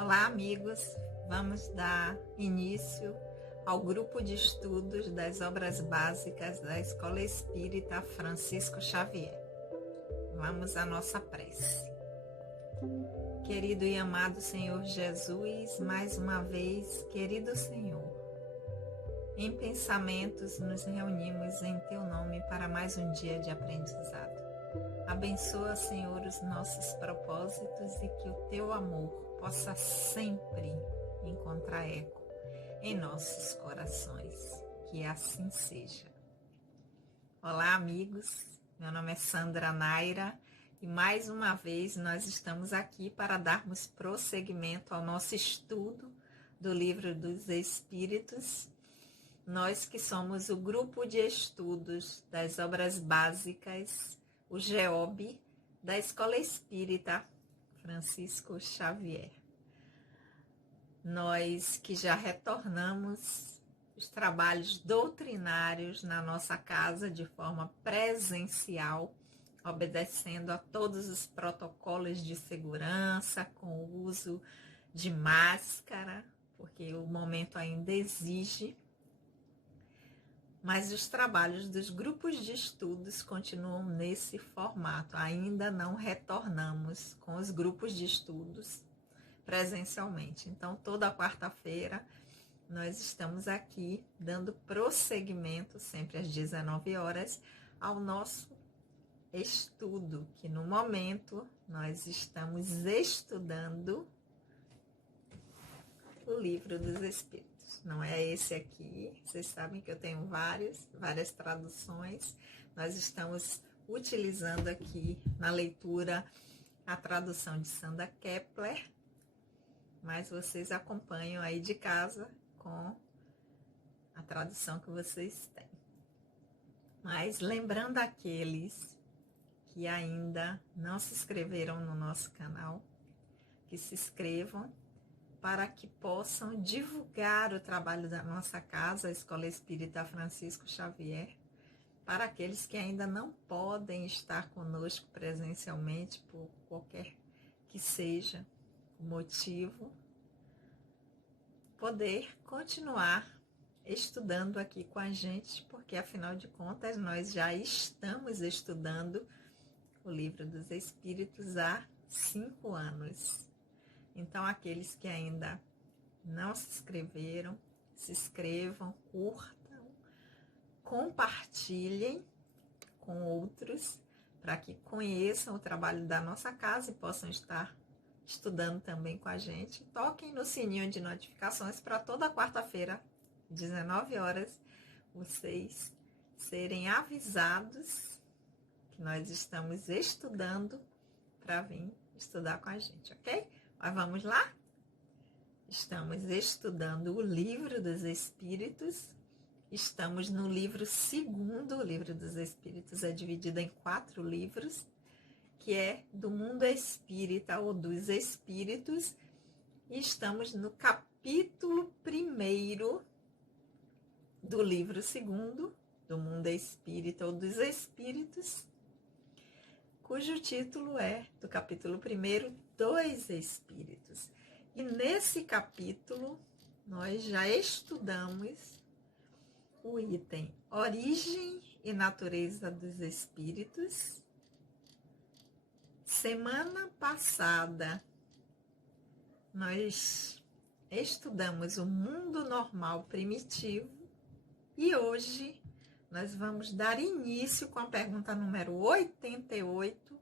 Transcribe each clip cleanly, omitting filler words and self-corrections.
Olá, amigos! Vamos dar início ao grupo de estudos das obras básicas da Escola Espírita Francisco Xavier. Vamos à nossa prece. Querido e amado Senhor Jesus, mais uma vez, querido Senhor, em pensamentos nos reunimos em Teu nome para mais um dia de aprendizado. Abençoa, Senhor, os nossos propósitos e que o Teu amor possa sempre encontrar eco em nossos corações. Que assim seja. Olá, amigos. Meu nome é Sandra Naira e mais uma vez nós estamos aqui para darmos prosseguimento ao nosso estudo do Livro dos Espíritos. Nós que somos o grupo de estudos das obras básicas, o GEOB, da Escola Espírita Francisco Xavier. Nós que já retornamos os trabalhos doutrinários na nossa casa de forma presencial, obedecendo a todos os protocolos de segurança, com o uso de máscara, porque o momento ainda exige. Mas os trabalhos dos grupos de estudos continuam nesse formato. Ainda não retornamos com os grupos de estudos presencialmente. Então, toda quarta-feira, nós estamos aqui dando prosseguimento, sempre às 19 horas, ao nosso estudo, que no momento nós estamos estudando o Livro dos Espíritos. Não é esse aqui, vocês sabem que eu tenho várias traduções. Nós estamos utilizando aqui na leitura a tradução de Sandra Kepler, mas vocês acompanham aí de casa com a tradução que vocês têm. Mas lembrando aqueles que ainda não se inscreveram no nosso canal, que se inscrevam, para que possam divulgar o trabalho da nossa casa, a Escola Espírita Francisco Xavier, para aqueles que ainda não podem estar conosco presencialmente, por qualquer que seja o motivo, poder continuar estudando aqui com a gente, porque afinal de contas nós já estamos estudando o Livro dos Espíritos há 5 anos. Então, aqueles que ainda não se inscreveram, se inscrevam, curtam, compartilhem com outros, para que conheçam o trabalho da nossa casa e possam estar estudando também com a gente. Toquem no sininho de notificações para toda quarta-feira, 19 horas, vocês serem avisados que nós estamos estudando para vir estudar com a gente, ok? Mas vamos lá? Estamos estudando o Livro dos Espíritos. Estamos no livro segundo. O Livro dos Espíritos é dividido em 4 livros, que é do Mundo Espírita ou dos Espíritos. E estamos no capítulo 1º do livro segundo, do Mundo Espírita ou dos Espíritos, cujo título é, do capítulo 1º, dos Espíritos. E nesse capítulo, nós já estudamos o item Origem e Natureza dos Espíritos. Semana passada, nós estudamos o mundo normal primitivo e hoje nós vamos dar início com a pergunta número 88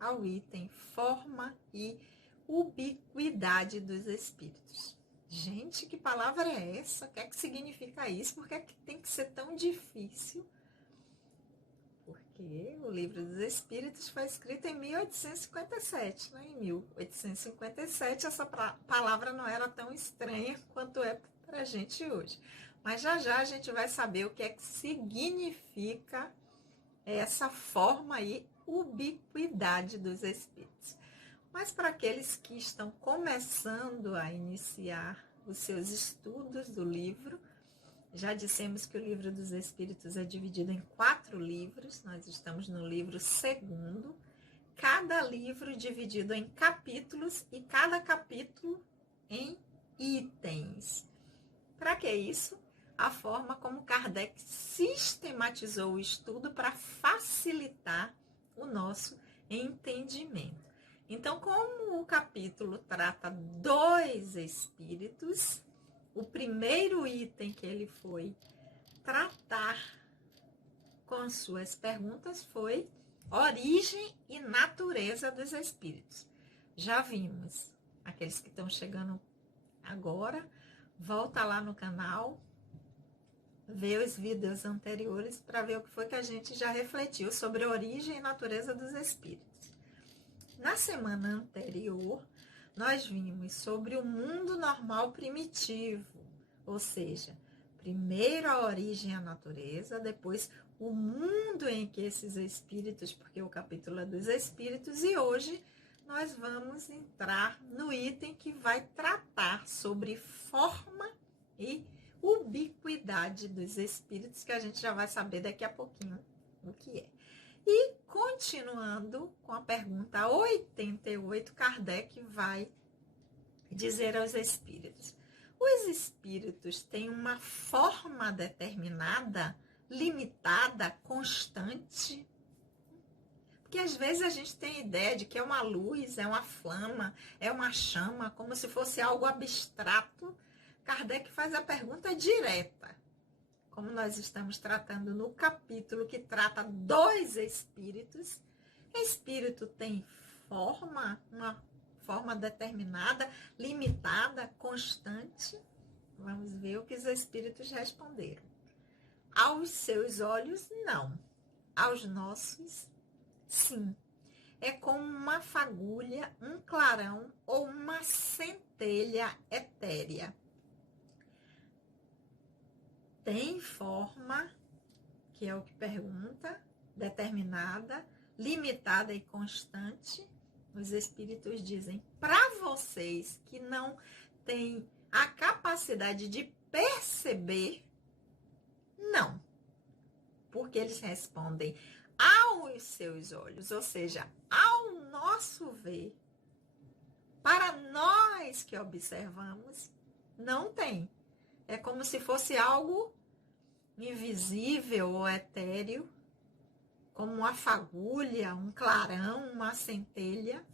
ao item Forma e Ubiquidade dos Espíritos. Gente, que palavra é essa? O que é que significa isso? Por que é que tem que ser tão difícil? Porque o Livro dos Espíritos foi escrito em 1857, né? Em 1857 essa palavra não era tão estranha quanto é para a gente hoje. Mas já já a gente vai saber o que é que significa essa forma e ubiquidade dos espíritos. Mas para aqueles que estão começando a iniciar os seus estudos do livro, já dissemos que o Livro dos Espíritos é dividido em 4 livros. Nós estamos no livro segundo. Cada livro dividido em capítulos e cada capítulo em itens. Para que isso? A forma como Kardec sistematizou o estudo para facilitar o nosso entendimento. Então, como o capítulo trata dos espíritos, o primeiro item que ele foi tratar com suas perguntas foi origem e natureza dos espíritos. Já vimos. Aqueles que estão chegando agora, volta lá no canal, vê os vídeos anteriores para ver o que foi que a gente já refletiu sobre a origem e natureza dos espíritos. Na semana anterior, nós vimos sobre o mundo normal primitivo, ou seja, primeiro a origem e a natureza, depois o mundo em que esses espíritos, porque o capítulo é dos espíritos, e hoje nós vamos entrar no item que vai tratar sobre forma e ubiquidade dos espíritos, que a gente já vai saber daqui a pouquinho o que é. E continuando com a pergunta 88, Kardec vai dizer aos espíritos: os espíritos têm uma forma determinada, limitada, constante? Porque às vezes a gente tem ideia de que é uma luz, é uma flama, é uma chama, como se fosse algo abstrato. Kardec faz a pergunta direta. Como nós estamos tratando no capítulo que trata dos espíritos, espírito tem forma, uma forma determinada, limitada, constante? Vamos ver o que os espíritos responderam. Aos seus olhos, não. Aos nossos, sim. É como uma fagulha, um clarão ou uma centelha etérea. Tem forma, que é o que pergunta, determinada, limitada e constante. Os espíritos dizem, para vocês que não têm a capacidade de perceber, não. Porque eles respondem aos seus olhos, ou seja, ao nosso ver, para nós que observamos, não tem. É como se fosse algo invisível ou etéreo, como uma fagulha, um clarão, uma centelha.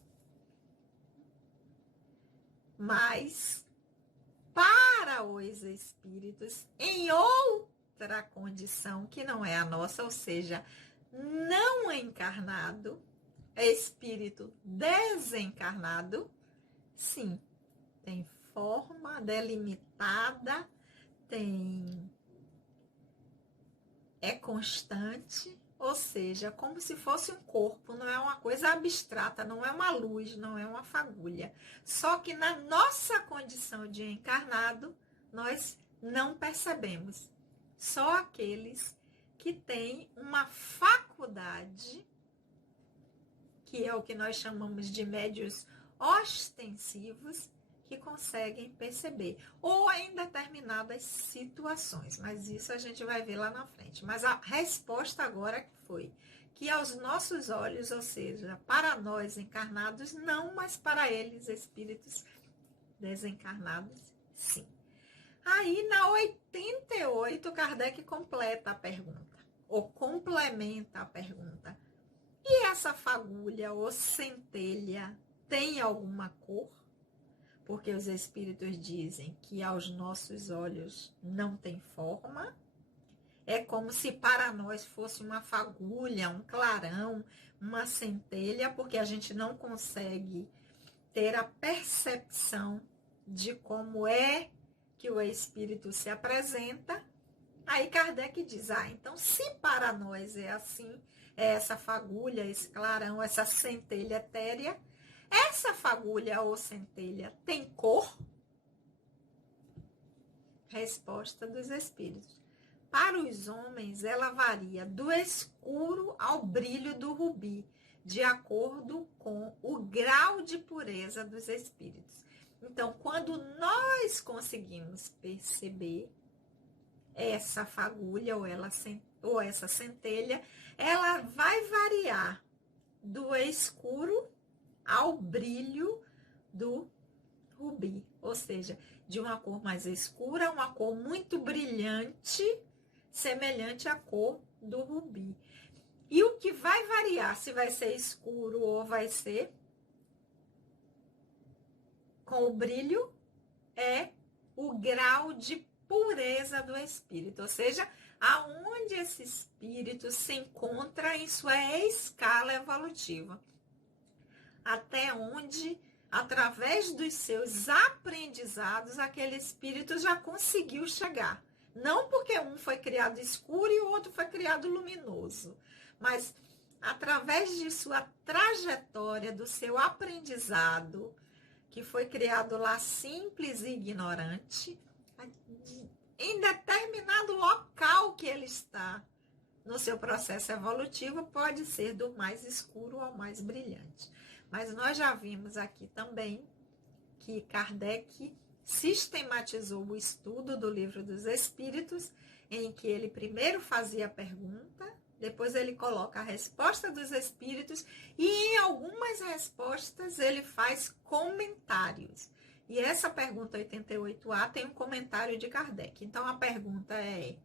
Mas, para os espíritos, em outra condição que não é a nossa, ou seja, não encarnado, espírito desencarnado, sim, tem forma delimitada, é constante, ou seja, como se fosse um corpo, não é uma coisa abstrata, não é uma luz, não é uma fagulha. Só que na nossa condição de encarnado, nós não percebemos. Só aqueles que têm uma faculdade, que é o que nós chamamos de médios ostensivos, que conseguem perceber, ou em determinadas situações, mas isso a gente vai ver lá na frente. Mas a resposta agora foi que aos nossos olhos, ou seja, para nós encarnados, não, mas para eles, espíritos desencarnados, sim. Aí, na 88, Kardec completa a pergunta, ou complementa a pergunta. E essa fagulha ou centelha tem alguma cor? Porque os espíritos dizem que aos nossos olhos não tem forma. É como se para nós fosse uma fagulha, um clarão, uma centelha, porque a gente não consegue ter a percepção de como é que o espírito se apresenta. Aí Kardec diz, então se para nós é assim, é essa fagulha, esse clarão, essa centelha etérea, essa fagulha ou centelha tem cor? Resposta dos espíritos. Para os homens, ela varia do escuro ao brilho do rubi, de acordo com o grau de pureza dos espíritos. Então, quando nós conseguimos perceber essa fagulha ou essa centelha, ela vai variar do escuro ao brilho do rubi, ou seja, de uma cor mais escura, uma cor muito brilhante, semelhante à cor do rubi. E o que vai variar, se vai ser escuro ou vai ser com o brilho, é o grau de pureza do espírito, ou seja, aonde esse espírito se encontra em sua escala evolutiva. Até onde, através dos seus aprendizados, aquele espírito já conseguiu chegar. Não porque um foi criado escuro e o outro foi criado luminoso, mas através de sua trajetória, do seu aprendizado, que foi criado lá simples e ignorante, em determinado local que ele está no seu processo evolutivo, pode ser do mais escuro ao mais brilhante. Mas nós já vimos aqui também que Kardec sistematizou o estudo do Livro dos Espíritos, em que ele primeiro fazia a pergunta, depois ele coloca a resposta dos espíritos e em algumas respostas ele faz comentários. E essa pergunta 88A tem um comentário de Kardec. Então a pergunta é: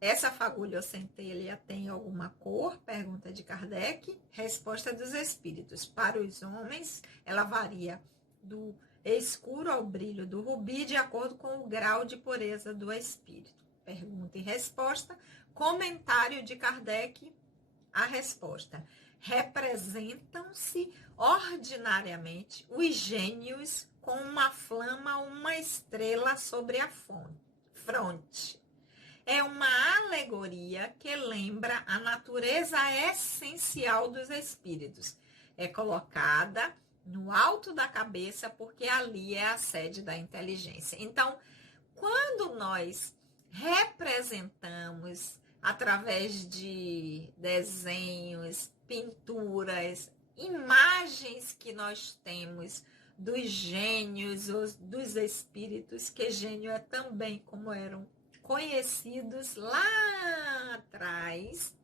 essa fagulha ou centelha tem alguma cor? Pergunta de Kardec. Resposta dos espíritos: para os homens, ela varia do escuro ao brilho do rubi, de acordo com o grau de pureza do espírito. Pergunta e resposta. Comentário de Kardec, a resposta: representam-se ordinariamente os gênios com uma flama, uma estrela sobre a fronte. É uma alegoria que lembra a natureza essencial dos espíritos. É colocada no alto da cabeça porque ali é a sede da inteligência. Então, quando nós representamos através de desenhos, pinturas, imagens que nós temos dos gênios, dos espíritos, que gênio é também como eram conhecidos lá atrás,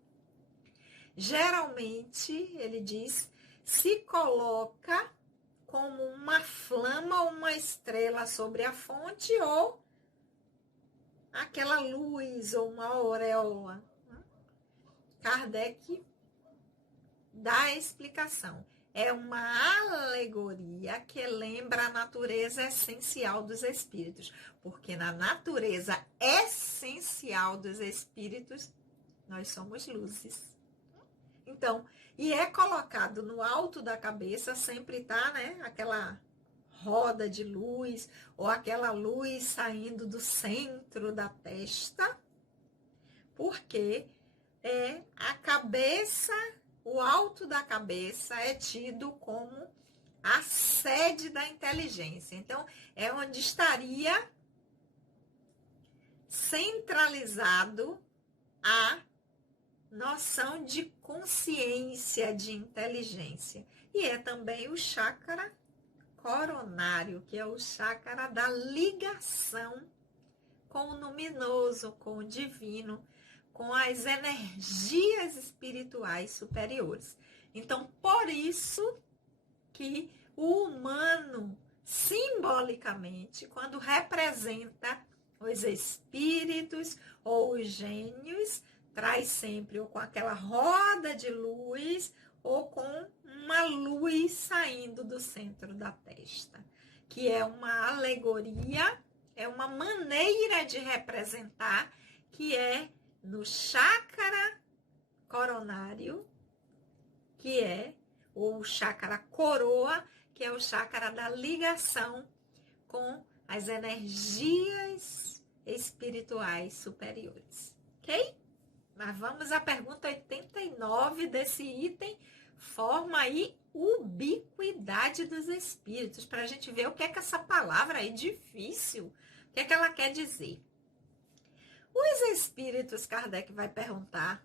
geralmente, ele diz, se coloca como uma flama ou uma estrela sobre a fonte ou aquela luz ou uma auréola. Kardec dá a explicação. É uma alegoria que lembra a natureza essencial dos espíritos, porque na natureza essencial dos espíritos, nós somos luzes. Então, e é colocado no alto da cabeça, sempre tá, né, aquela roda de luz, ou aquela luz saindo do centro da testa, porque é a cabeça, o alto da cabeça é tido como a sede da inteligência. Então, é onde estaria centralizado a noção de consciência, de inteligência. E é também o chakra coronário, que é o chakra da ligação com o luminoso, com o divino, com as energias espirituais superiores. Então, por isso que o humano, simbolicamente, quando representa os espíritos ou os gênios, traz sempre ou com aquela roda de luz ou com uma luz saindo do centro da testa, que é uma alegoria, é uma maneira de representar, que é no chakra coronário, que é o chakra coroa, que é o chakra da ligação com as energias espirituais superiores. Ok? Mas vamos à pergunta 89 desse item. Forma aí ubiquidade dos espíritos, para a gente ver o que é que essa palavra aí difícil, o que é que ela quer dizer. Os espíritos, Kardec vai perguntar,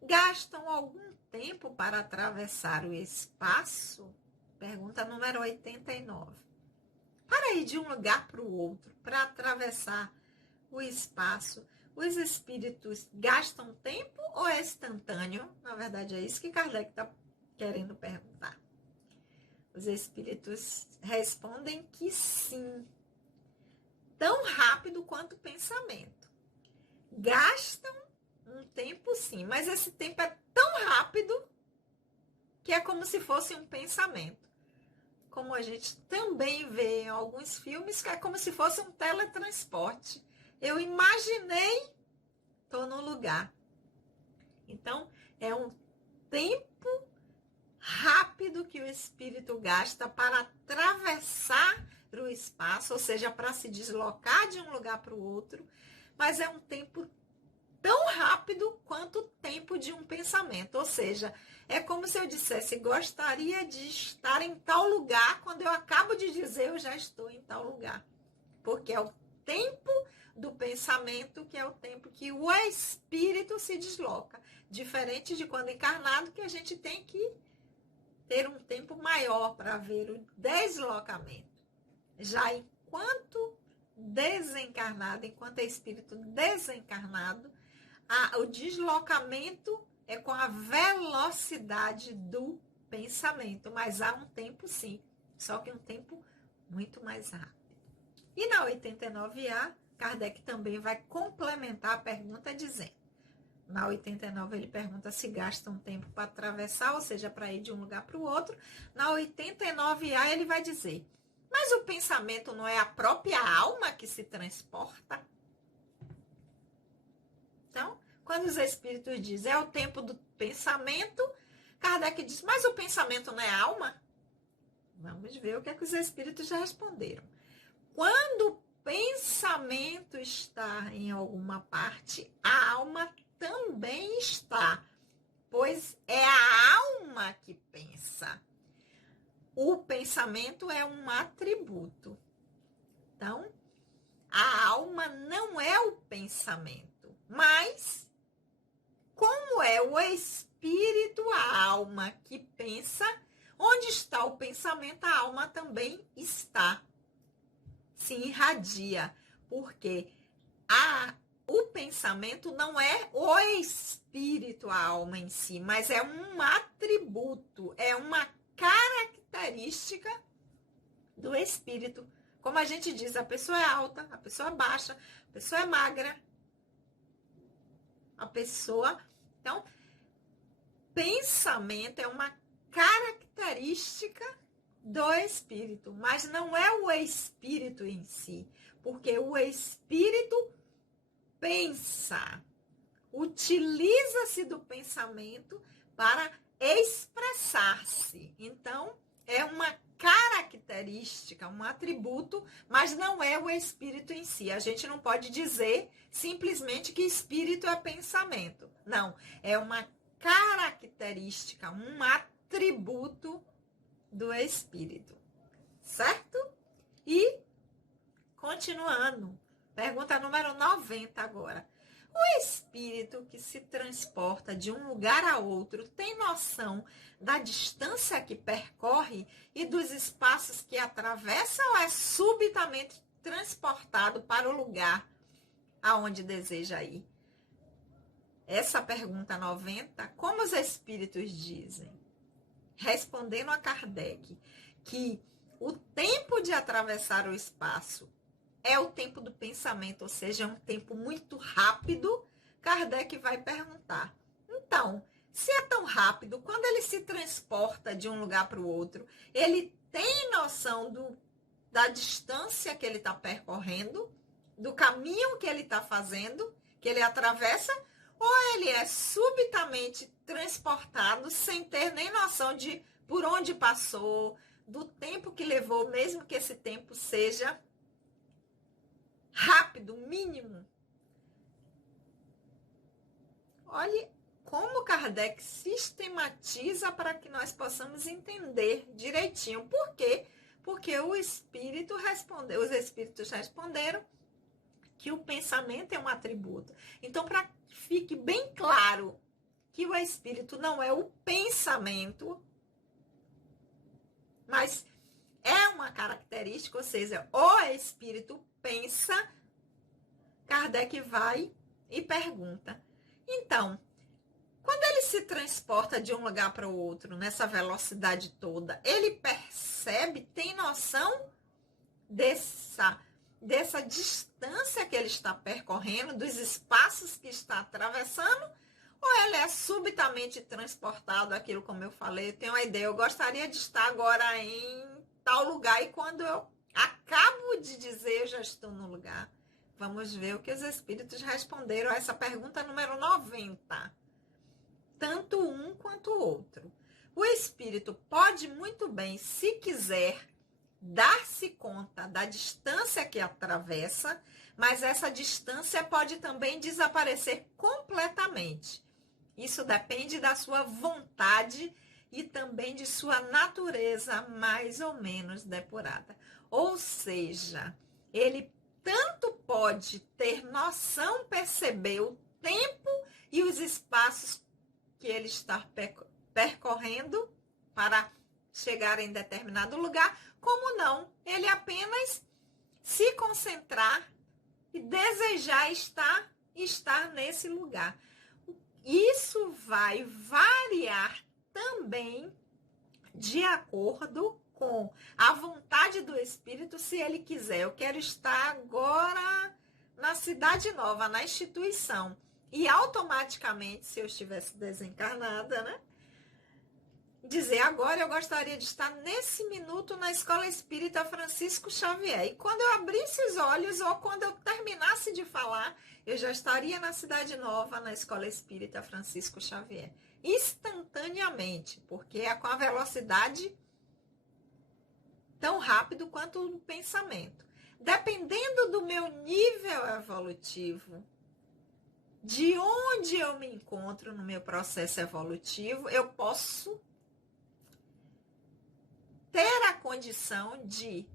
gastam algum tempo para atravessar o espaço? Pergunta número 89. Para ir de um lugar para o outro, para atravessar o espaço, os espíritos gastam tempo ou é instantâneo? Na verdade, é isso que Kardec está querendo perguntar. Os espíritos respondem que sim, tão rápido quanto o pensamento. Gastam um tempo sim, mas esse tempo é tão rápido que é como se fosse um pensamento. Como a gente também vê em alguns filmes, que é como se fosse um teletransporte. Eu imaginei, estou no lugar. Então, é um tempo rápido que o espírito gasta para atravessar o espaço, ou seja, para se deslocar de um lugar para o outro, mas é um tempo tão rápido quanto o tempo de um pensamento, ou seja, é como se eu dissesse, gostaria de estar em tal lugar, quando eu acabo de dizer, eu já estou em tal lugar, porque é o tempo do pensamento, que é o tempo que o espírito se desloca, diferente de quando encarnado, que a gente tem que ter um tempo maior para ver o deslocamento. Já enquanto desencarnado, enquanto é espírito desencarnado, o deslocamento é com a velocidade do pensamento, mas há um tempo sim, só que um tempo muito mais rápido. E na 89A, Kardec também vai complementar a pergunta dizendo, na 89 ele pergunta se gasta um tempo para atravessar, ou seja, para ir de um lugar para o outro. Na 89A ele vai dizer, mas o pensamento não é a própria alma que se transporta? Então, quando os espíritos dizem é o tempo do pensamento, Kardec diz, mas o pensamento não é alma? Vamos ver o que é que os espíritos já responderam. Quando o pensamento está em alguma parte, a alma também está, pois é a alma que pensa. O pensamento é um atributo. Então, a alma não é o pensamento, mas como é o espírito, a alma que pensa, onde está o pensamento, a alma também está. Se irradia, porque o pensamento não é o espírito, a alma em si, mas é um atributo, é uma característica do espírito. Como a gente diz, a pessoa é alta, a pessoa é baixa, a pessoa é magra, a pessoa... Então, pensamento é uma característica do espírito, mas não é o espírito em si, porque o espírito pensa, utiliza-se do pensamento para expressar-se. Então, é uma característica, um atributo, mas não é o espírito em si. A gente não pode dizer simplesmente que espírito é pensamento. Não, é uma característica, um atributo do espírito, certo? E, continuando, pergunta número 90 agora. O espírito que se transporta de um lugar a outro tem noção da distância que percorre e dos espaços que atravessa ou é subitamente transportado para o lugar aonde deseja ir? Essa pergunta 90, como os espíritos dizem? Respondendo a Kardec que o tempo de atravessar o espaço é o tempo do pensamento, ou seja, é um tempo muito rápido, Kardec vai perguntar. Então, se é tão rápido, quando ele se transporta de um lugar para o outro, ele tem noção da distância que ele está percorrendo, do caminho que ele está fazendo, que ele atravessa, ou ele é subitamente transportado sem ter nem noção de por onde passou, do tempo que levou, mesmo que esse tempo seja rápido, mínimo. Olhe como Kardec sistematiza para que nós possamos entender direitinho. Por quê? Porque o espírito respondeu, os espíritos responderam que o pensamento é um atributo. Então, para que fique bem claro que o espírito não é o pensamento, mas é uma característica, ou seja, o espírito pensa, Kardec vai e pergunta. Então, Quando ele se transporta de um lugar para o outro, nessa velocidade toda, ele percebe, tem noção dessa distância que ele está percorrendo, dos espaços que está atravessando, ou ele é subitamente transportado, aquilo como eu falei, eu tenho uma ideia, eu gostaria de estar agora em tal lugar, e quando eu acabo de dizer, eu já estou no lugar. Vamos ver o que os espíritos responderam a essa pergunta número 90. Tanto um quanto o outro. O espírito pode muito bem, se quiser, dar-se conta da distância que atravessa, mas essa distância pode também desaparecer completamente. Isso depende da sua vontade e também de sua natureza mais ou menos depurada. Ou seja, ele tanto pode ter noção, perceber o tempo e os espaços que ele está percorrendo para chegar em determinado lugar, como não, ele apenas se concentrar e desejar estar nesse lugar. Isso vai variar também de acordo com a vontade do espírito, se ele quiser. Eu quero estar agora na cidade nova, na instituição. E automaticamente, se eu estivesse desencarnada, né? Dizer, agora eu gostaria de estar nesse minuto na Escola Espírita Francisco Xavier. E quando eu abrisse os olhos, ou quando eu terminasse de falar, eu já estaria na Cidade Nova, na Escola Espírita Francisco Xavier. Instantaneamente, porque é com a velocidade tão rápido quanto o pensamento. Dependendo do meu nível evolutivo, de onde eu me encontro no meu processo evolutivo, eu posso ter a condição de,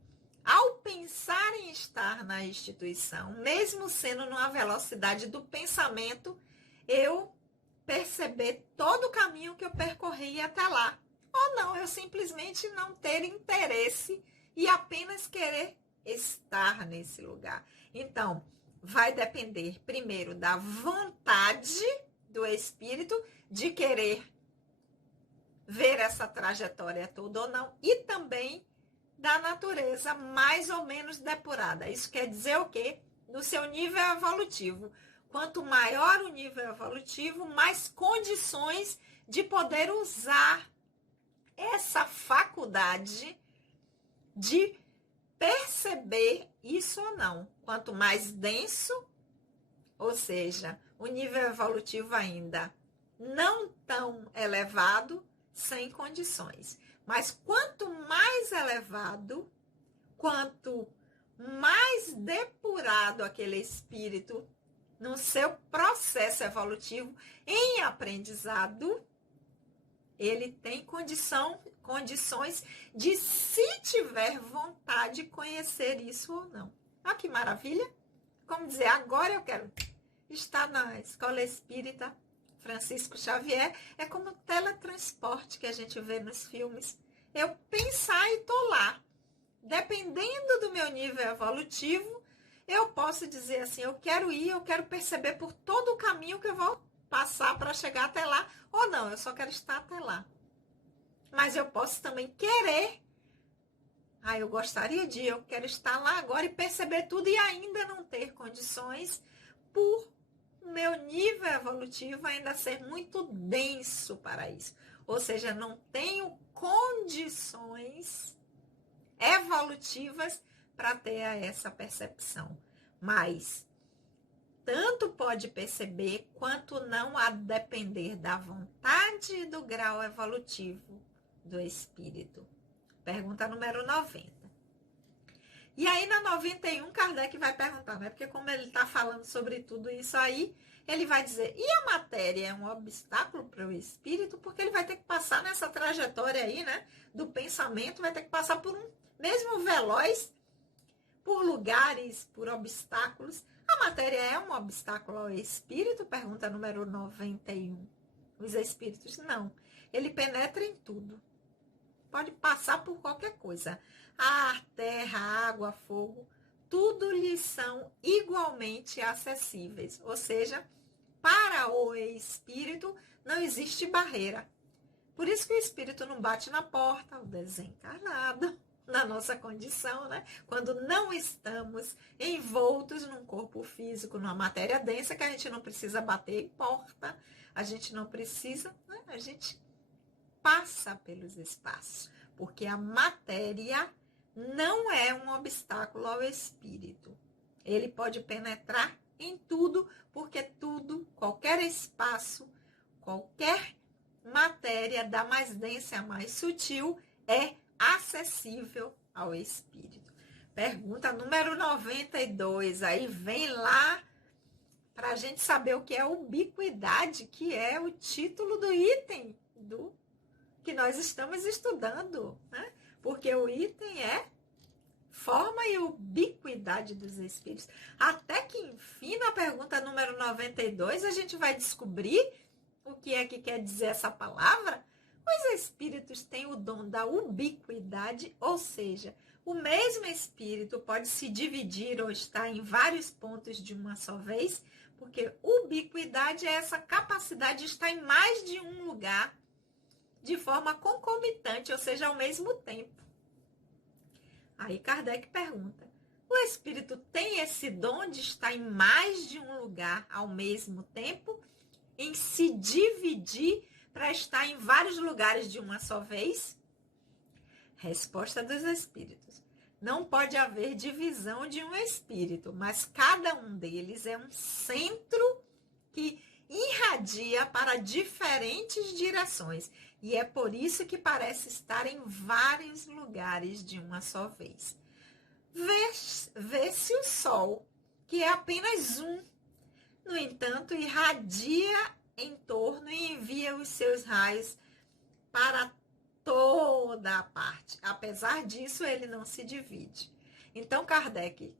ao pensar em estar na instituição, mesmo sendo numa velocidade do pensamento, eu perceber todo o caminho que eu percorri até lá. Ou não, eu simplesmente não ter interesse e apenas querer estar nesse lugar. Então, vai depender primeiro da vontade do espírito de querer ver essa trajetória toda ou não, e também da natureza mais ou menos depurada. Isso quer dizer o quê? No seu nível evolutivo. Quanto maior o nível evolutivo, mais condições de poder usar essa faculdade de perceber isso ou não. Quanto mais denso, ou seja, o nível evolutivo ainda não tão elevado, sem condições. Mas quanto mais elevado, quanto mais depurado aquele espírito no seu processo evolutivo em aprendizado, ele tem condições de, se tiver vontade, conhecer isso ou não. Olha que maravilha! Como dizer, agora eu quero estar na Escola Espírita Francisco Xavier. É como o teletransporte que a gente vê nos filmes. Eu pensar e tô lá. Dependendo do meu nível evolutivo, eu posso dizer assim, eu quero ir, eu quero perceber por todo o caminho que eu vou passar para chegar até lá. Ou não, eu só quero estar até lá. Mas eu posso também querer. Eu gostaria de, eu quero estar lá agora e perceber tudo e ainda não ter condições por meu nível evolutivo ainda ser muito denso para isso. Ou seja, não tenho condições evolutivas para ter essa percepção. Mas tanto pode perceber quanto não, a depender da vontade e do grau evolutivo do espírito. Pergunta número 90. E aí, na 91, Kardec vai perguntar, né? Porque como ele está falando sobre tudo isso aí, ele vai dizer, e a matéria é um obstáculo para o espírito? Porque ele vai ter que passar nessa trajetória aí, né? Do pensamento, vai ter que passar por mesmo veloz, por lugares, por obstáculos. A matéria é um obstáculo ao espírito? Pergunta número 91. Os espíritos, não. Ele penetra em tudo. Pode passar por qualquer coisa. Ar, terra, água, fogo, tudo lhes são igualmente acessíveis. Ou seja, para o espírito não existe barreira. Por isso que o espírito não bate na porta, o desencarnado, na nossa condição, né? Quando não estamos envoltos num corpo físico, numa matéria densa, que a gente não precisa bater em porta, a gente não precisa, né? A gente passa pelos espaços, porque a matéria não é um obstáculo ao espírito. Ele pode penetrar em tudo, porque tudo, qualquer espaço, qualquer matéria, da mais densa à mais sutil, é acessível ao espírito. Pergunta número 92, aí vem lá para a gente saber o que é ubiquidade, que é o título do item do que nós estamos estudando, né? Porque o item é forma e ubiquidade dos espíritos. Até que, enfim, na pergunta número 92, a gente vai descobrir o que é que quer dizer essa palavra. Os espíritos têm o dom da ubiquidade, ou seja, o mesmo espírito pode se dividir ou estar em vários pontos de uma só vez, porque ubiquidade é essa capacidade de estar em mais de um lugar de forma concomitante, ou seja, ao mesmo tempo. Aí Kardec pergunta, o espírito tem esse dom de estar em mais de um lugar ao mesmo tempo, em se dividir para estar em vários lugares de uma só vez? Resposta dos espíritos. Não pode haver divisão de um espírito, mas cada um deles é um centro que irradia para diferentes direções. E é por isso que parece estar em vários lugares de uma só vez. Vê-se o Sol, que é apenas um. No entanto, irradia em torno e envia os seus raios para toda a parte. Apesar disso, ele não se divide. Então, Kardec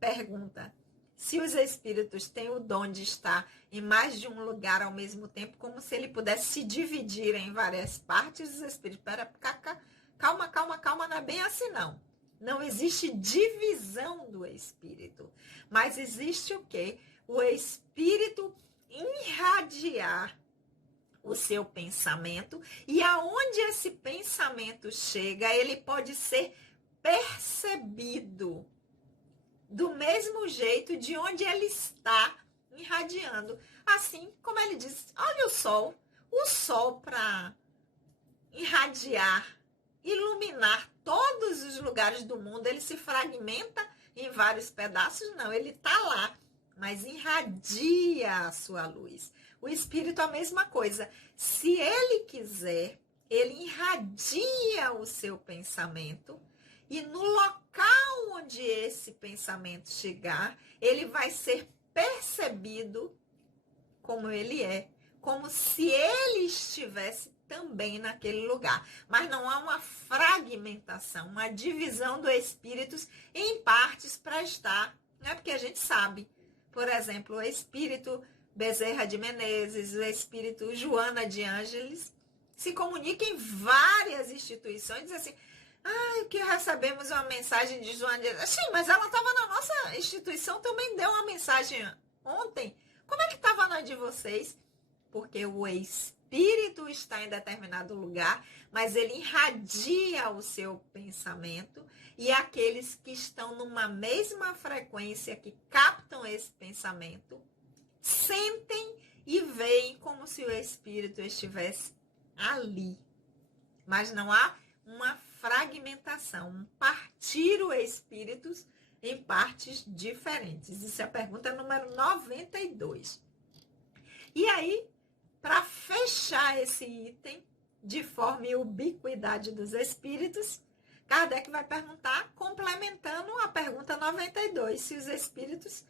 pergunta se os espíritos têm o dom de estar em mais de um lugar ao mesmo tempo, como se ele pudesse se dividir em várias partes. Os espíritos, calma, não é bem assim não. Não existe divisão do espírito, mas existe o quê? O espírito irradiar o seu pensamento, e aonde esse pensamento chega, ele pode ser percebido do mesmo jeito de onde ele está irradiando. Assim como ele diz, olha o sol para irradiar, iluminar todos os lugares do mundo, ele se fragmenta em vários pedaços? Não, ele está lá, mas irradia a sua luz. O espírito é a mesma coisa. Se ele quiser, ele irradia o seu pensamento, e no local onde esse pensamento chegar, ele vai ser percebido como ele é, como se ele estivesse também naquele lugar. Mas não há uma fragmentação, uma divisão do espíritos em partes para estar, né? Porque a gente sabe, por exemplo, o espírito Bezerra de Menezes, o espírito Joana de Ângeles, se comunica em várias instituições, diz assim, que recebemos uma mensagem de Joana de Ângeles. Sim, mas ela estava na nossa instituição, também deu uma mensagem ontem. Como é que estava na de vocês? Porque o espírito está em determinado lugar, mas ele irradia o seu pensamento, e aqueles que estão numa mesma frequência, que captam esse pensamento, sentem e veem como se o espírito estivesse ali. Mas não há uma fragmentação, um partir o espíritos em partes diferentes. Isso é a pergunta número 92. E aí, para fechar esse item de forma e ubiquidade dos espíritos, Kardec vai perguntar, complementando a pergunta 92, se os espíritos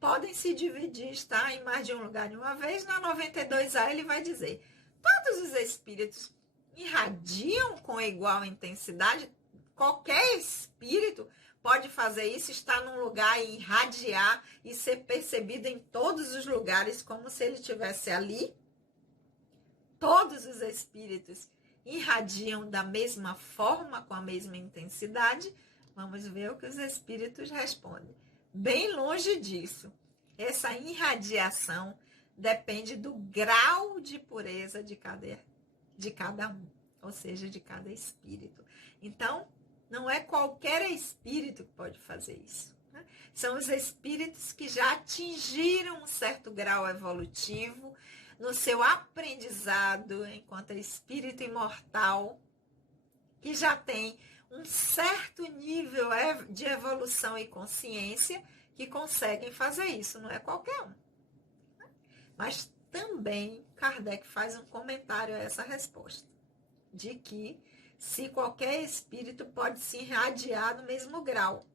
podem se dividir, estar em mais de um lugar de uma vez. Na 92A ele vai dizer, todos os espíritos irradiam com igual intensidade? Qualquer espírito pode fazer isso, estar num lugar e irradiar e ser percebido em todos os lugares como se ele estivesse ali? Todos os espíritos irradiam da mesma forma, com a mesma intensidade? Vamos ver o que os espíritos respondem. Bem longe disso. Essa irradiação depende do grau de pureza de cada um, ou seja, de cada espírito. Então, não é qualquer espírito que pode fazer isso, né? São os espíritos que já atingiram um certo grau evolutivo no seu aprendizado enquanto espírito imortal, que já tem um certo nível de evolução e consciência, que conseguem fazer isso, não é qualquer um. Mas também Kardec faz um comentário a essa resposta, de que se qualquer espírito pode se irradiar no mesmo grau.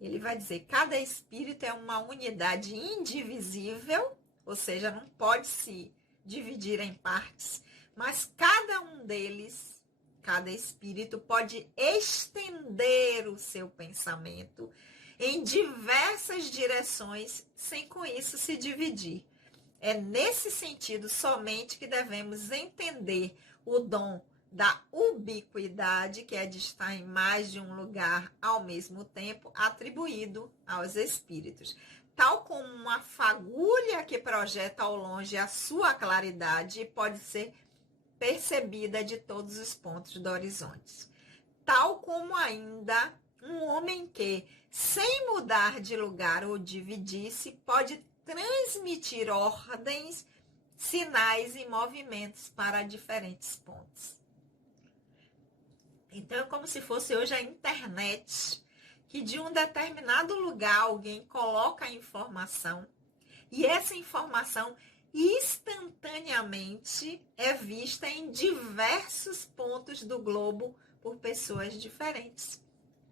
Ele vai dizer, cada espírito é uma unidade indivisível, ou seja, não pode se dividir em partes, mas cada um deles, cada espírito, pode estender o seu pensamento em diversas direções, sem com isso se dividir. É nesse sentido somente que devemos entender o dom da ubiquidade, que é de estar em mais de um lugar ao mesmo tempo, atribuído aos espíritos. Tal como uma fagulha que projeta ao longe a sua claridade pode ser percebida de todos os pontos do horizonte. Tal como ainda um homem que, sem mudar de lugar ou dividir-se, pode transmitir ordens, sinais e movimentos para diferentes pontos. Então, é como se fosse hoje a internet, que de um determinado lugar alguém coloca a informação e essa informação instantaneamente é vista em diversos pontos do globo por pessoas diferentes.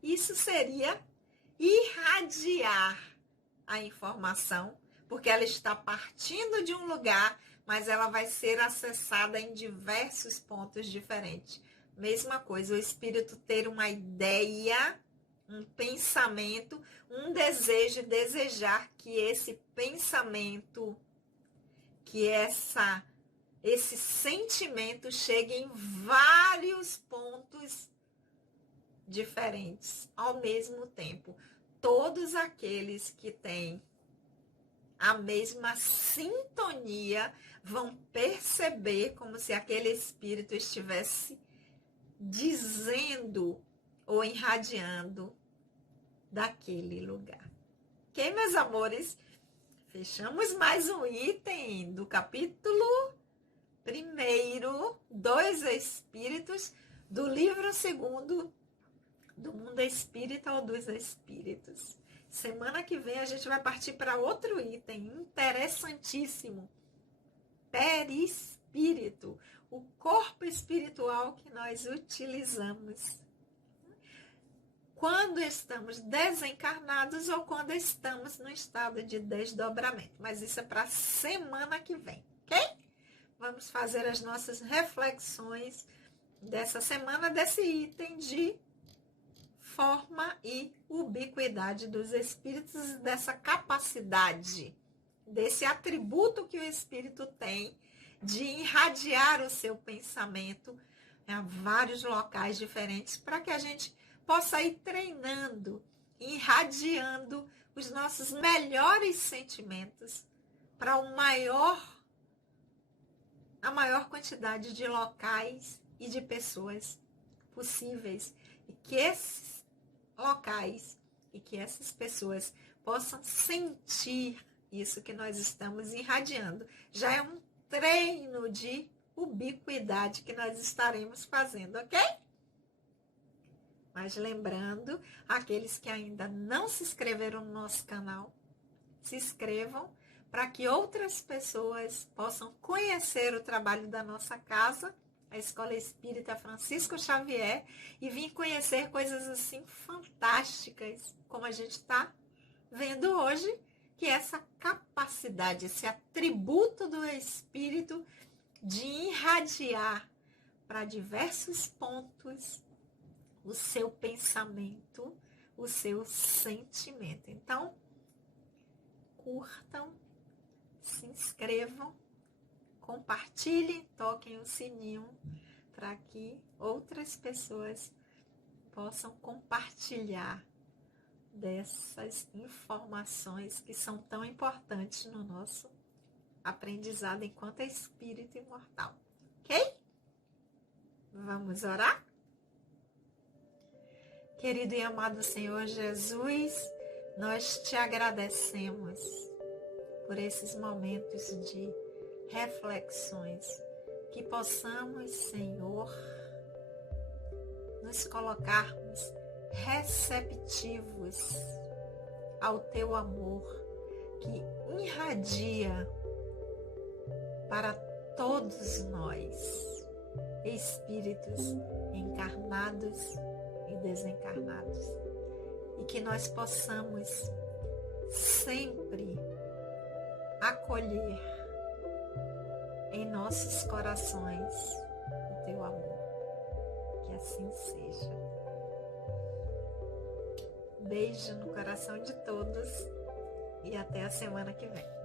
Isso seria irradiar a informação, porque ela está partindo de um lugar, mas ela vai ser acessada em diversos pontos diferentes. Mesma coisa, o espírito ter uma ideia, um pensamento, um desejo, desejar que esse pensamento, que esse sentimento chegue em vários pontos diferentes ao mesmo tempo. Todos aqueles que têm a mesma sintonia vão perceber como se aquele espírito estivesse dizendo ou irradiando daquele lugar. Ok, meus amores? Fechamos mais um item do capítulo 1, Dois Espíritos, do livro 2 do Mundo Espírita ou dos Espíritos. Semana que vem a gente vai partir para outro item interessantíssimo. Perispírito, o corpo espiritual que nós utilizamos quando estamos desencarnados ou quando estamos no estado de desdobramento. Mas isso é para a semana que vem, ok? Vamos fazer as nossas reflexões dessa semana, desse item de forma e ubiquidade dos espíritos, dessa capacidade, desse atributo que o espírito tem de irradiar o seu pensamento a vários locais diferentes, para que a gente possa ir treinando, irradiando os nossos melhores sentimentos para a maior quantidade de locais e de pessoas possíveis, e que esses locais e que essas pessoas possam sentir isso que nós estamos irradiando. Já é um treino de ubiquidade que nós estaremos fazendo, ok? Mas lembrando, aqueles que ainda não se inscreveram no nosso canal, se inscrevam para que outras pessoas possam conhecer o trabalho da nossa casa, a Escola Espírita Francisco Xavier, e vir conhecer coisas assim fantásticas, como a gente está vendo hoje, que é essa capacidade, esse atributo do Espírito de irradiar para diversos pontos o seu pensamento, o seu sentimento. Então, curtam, se inscrevam, compartilhem, toquem o sininho para que outras pessoas possam compartilhar dessas informações que são tão importantes no nosso aprendizado enquanto espírito imortal. Ok? Vamos orar? Querido e amado Senhor Jesus, nós te agradecemos por esses momentos de reflexões, que possamos, Senhor, nos colocarmos receptivos ao teu amor que irradia para todos nós, espíritos encarnados e desencarnados, e que nós possamos sempre acolher em nossos corações o teu amor. Que assim seja. Beijo no coração de todos e até a semana que vem.